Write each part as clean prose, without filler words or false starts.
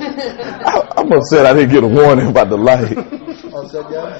I'm upset I didn't get a warning about the light. All set, guys?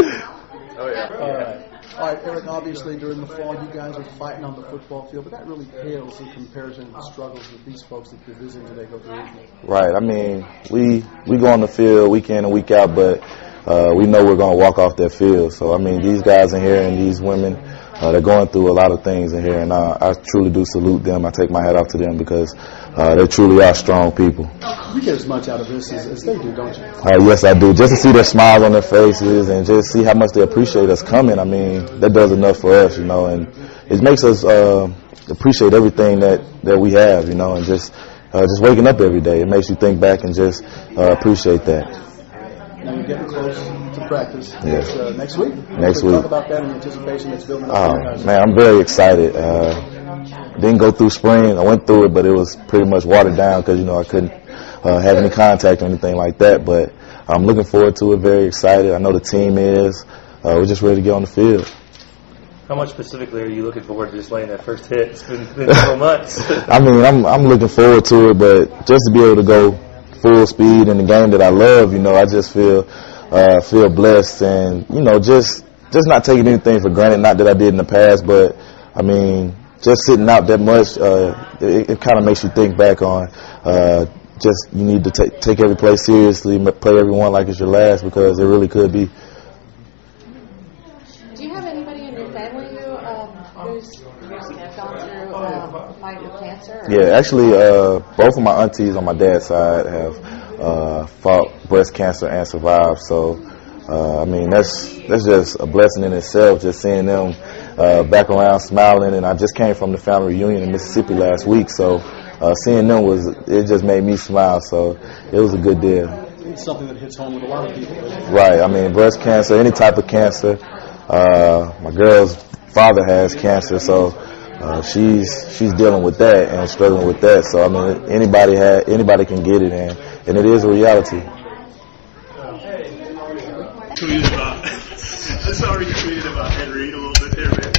Oh, yeah. All right, Eric, obviously during the fall you guys are fighting on the football field, but that really pales in comparison to the struggles that these folks that you're visiting today go through. Right. I mean, we go on the field week in and week out, but we know we're going to walk off that field. So, I mean, these guys in here and these women, they're going through a lot of things in here, and I truly do salute them. I take my hat off to them because they truly are strong people. You get as much out of this as they do, don't you? Yes, I do. Just to see their smiles on their faces and just see how much they appreciate us coming, I mean, that does enough for us, you know, and it makes us appreciate everything that we have, you know, and just waking up every day. It makes you think back and just appreciate that. Now you're getting close to practice. Yes. Next week. Next week. Talk about that in anticipation that's building up. Man, I'm very excited. Didn't go through spring. I went through it, but it was pretty much watered down because, you know, I couldn't have any contact or anything like that. But I'm looking forward to it, very excited. I know the team is. We're just ready to get on the field. How much specifically are you looking forward to just laying that first hit? It's been several months. I mean, I'm looking forward to it, but just to be able to go full speed in the game that I love, you know, I just feel blessed and, you know, just not taking anything for granted. Not that I did in the past, but, I mean, just sitting out that much, it kind of makes you think back on just you need to take every play seriously, play everyone like it's your last because it really could be. Do you have anybody in your family who's gone through fight with cancer? Or? Yeah, actually, both of my aunties on my dad's side have fought breast cancer and survived. So, I mean, that's just a blessing in itself, just seeing them back around smiling. And I just came from the family reunion in Mississippi last week, so seeing them it just made me smile. So it was a good deal. It's something that hits home with a lot of people. Right. I mean, breast cancer, any type of cancer. My girl's father has cancer, so she's dealing with that and struggling with that. So I mean, anybody can get it, and it is a reality. I saw you tweeted about Ed Reed a little bit there, man.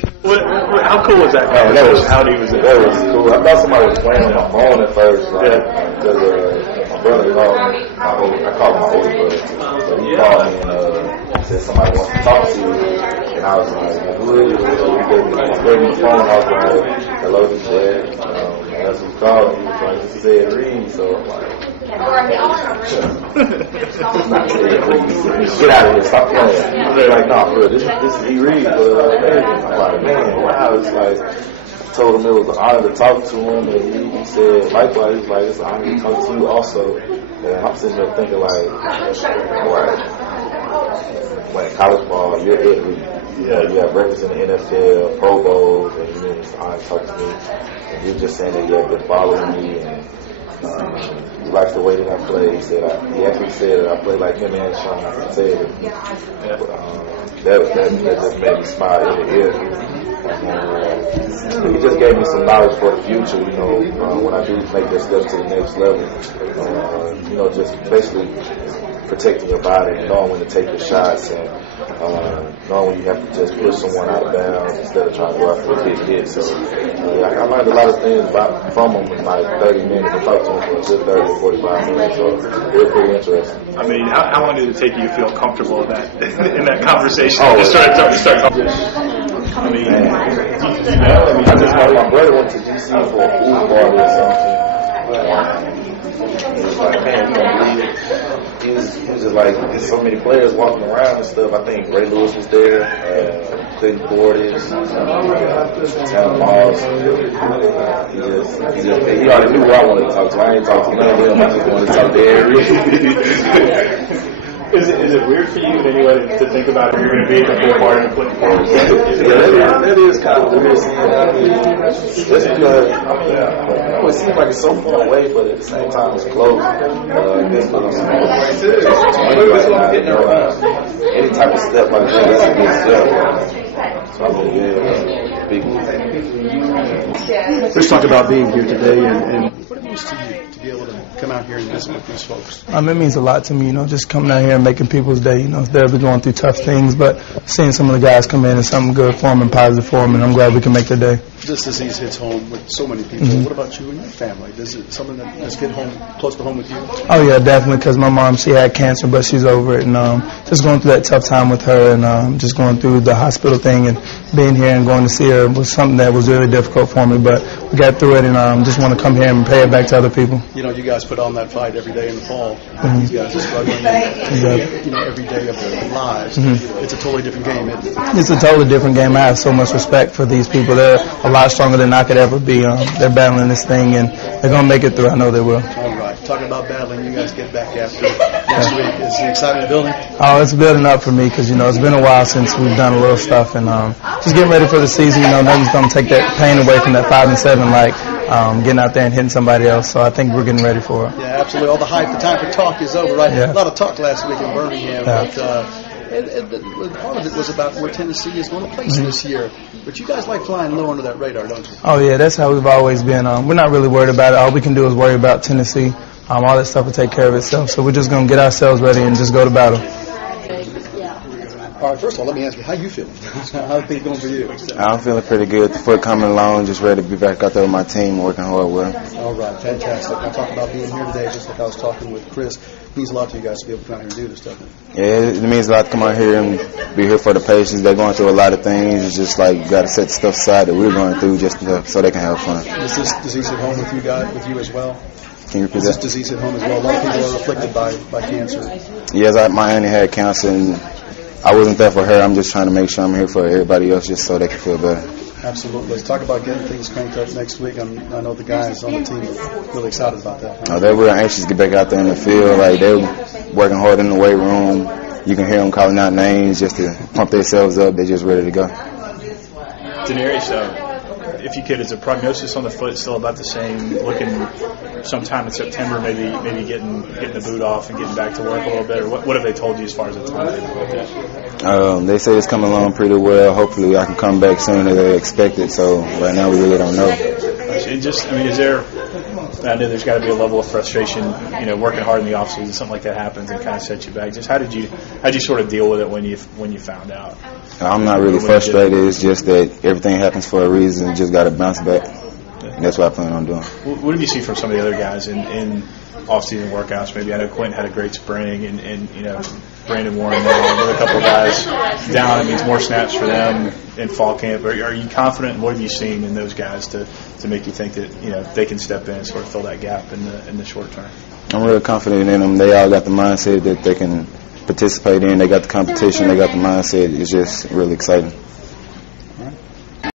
How cool was that? That was cool. I thought somebody was playing on my phone at first, right? Because my brother called me. I called my older brother. So he called me and said somebody wants to talk to you. And I was like, who is it? So he gave me the phone. I was like, hello, this is Ed. That's who called me. He was like, this is Ed Reed. So I'm like, get out of here, stop playing. They're like, nah, bro, this is E. Reed. I'm like, man, wow. It's like, I told him it was an honor to talk to him, and he said, likewise, he was like, it's an honor to talk to you also. And I'm sitting there thinking, like, playing college ball, you're Ed Reed. You have records in the NFL, Pro Bowls, and it's an honor to talk to me. And you're just saying that you have been following me, and he likes the way that I play. He actually said that I play like him and Sean Taylor. That just made me smile in the ear. He just gave me some knowledge for the future, you know, when I do make that step to the next level. You know, just basically protecting your body and knowing when to take your shots and knowing when you have to just push someone out of bounds instead of trying to go out for a big hit. So I learned a lot of things from him in like 30 minutes. I talked to him for a good 30 or 45 minutes, so it was pretty interesting. I mean, how long did it take you to feel comfortable in that conversation? Start I mean, I just know my brother went to GC for a pool party or something. He was like, man, you don't believe it. He was just like, there's so many players walking around and stuff. I think Ray Lewis was there, Clayton Portis, Tanner Moss. He already knew who I wanted to talk to. I ain't talked to none of them. I just wanted to talk to Eric. Is it weird for you in any way to think about if you're going to be a big part of the Clinton Portis? That is kind of weird. Just because, it seems like it's so far away, but at the same time it's close. Any type of step like that, that's a good step. So I mean, big move. Let's talk about being here today and what it means to you to be able to come out here and visit with these folks. It means a lot to me, you know, just coming out here and making people's day. You know, they'll be going through tough things, but seeing some of the guys come in is something good for them and positive for them, and I'm glad we can make their day. This disease hits home with so many people. What about you and your family? Is it something that's hit home close to home with you? Oh yeah, definitely. Because my mom, she had cancer, but she's over it, and just going through that tough time with her, and just going through the hospital thing, and being here and going to see her was something that was really difficult for me. But we got through it, and just want to come here and pay it back to other people. You know, you guys put on that fight every day in the fall. These guys are struggling, you know, every day of their lives. It's a totally different game, isn't it? It's a totally different game. I have so much respect for these people. They're a lot stronger than I could ever be. They're battling this thing, and they're going to make it through. I know they will. All right. Talking about battling, you guys get back after next week. Is the excitement building? Oh, it's building up for me because, you know, it's been a while since we've done a little stuff, and just getting ready for the season. You know, nothing's going to take that pain away from that 5 and 7 like getting out there and hitting somebody else. So I think we're getting ready for it. Yeah, absolutely. All the hype, the time for talk is over, right? Yeah. A lot of talk last week in Birmingham, Yeah. but and part of it was about where Tennessee is going to place this year. But you guys like flying low under that radar, don't you? Oh, yeah, that's how we've always been. We're not really worried about it. All we can do is worry about Tennessee. All that stuff will take care of itself. So we're just going to get ourselves ready and just go to battle. All right, first of all, let me ask you, how you feeling? How are things going for you? I'm feeling pretty good. The foot coming along, just ready to be back out there with my team, working hard with them. All right, fantastic. I talked about being here today, just like I was talking with Chris. It means a lot to you guys to be able to come out here and do this stuff. Yeah, it means a lot to come out here and be here for the patients. They're going through a lot of things. It's just like you got to set the stuff aside that we're going through just so they can have fun. Is this disease at home with you guys, with you as well? Can you repeat Is this that? disease at home as well? A lot of people are afflicted by cancer. Yes, my auntie had cancer, and I wasn't there for her. I'm just trying to make sure I'm here for everybody else just so they can feel better. Absolutely. Let's talk about getting things cranked up next week. I know the guys on the team are really excited about that. Huh? They're real anxious to get back out there in the field. Like, they're working hard in the weight room. You can hear them calling out names just to pump themselves up. They're just ready to go. Denarius, if you could, is the prognosis on the foot still about the same? Looking sometime in September, maybe getting the boot off and getting back to work a little bit, or what have they told you as far as the timetable with that? They say it's coming along pretty well. Hopefully I can come back sooner than they expected. So right now we really don't know. And just, I mean, is there? I know there's got to be a level of frustration, you know, working hard in the off season, something like that happens and kind of sets you back. Just how did you sort of deal with it when you found out? I'm not really frustrated. It's just that everything happens for a reason. Just got to bounce back. And that's what I plan on doing. What have you seen from some of the other guys in off-season workouts? Maybe I know Quentin had a great spring, and you know, Brandon Warren now, with a couple of guys down. It means more snaps for them in fall camp. Are you confident? And what have you seen in those guys to make you think that, you know, they can step in and sort of fill that gap in the short term? I'm real confident in them. They all got the mindset that they can participate in. They got the competition. They got the mindset. It's just really exciting.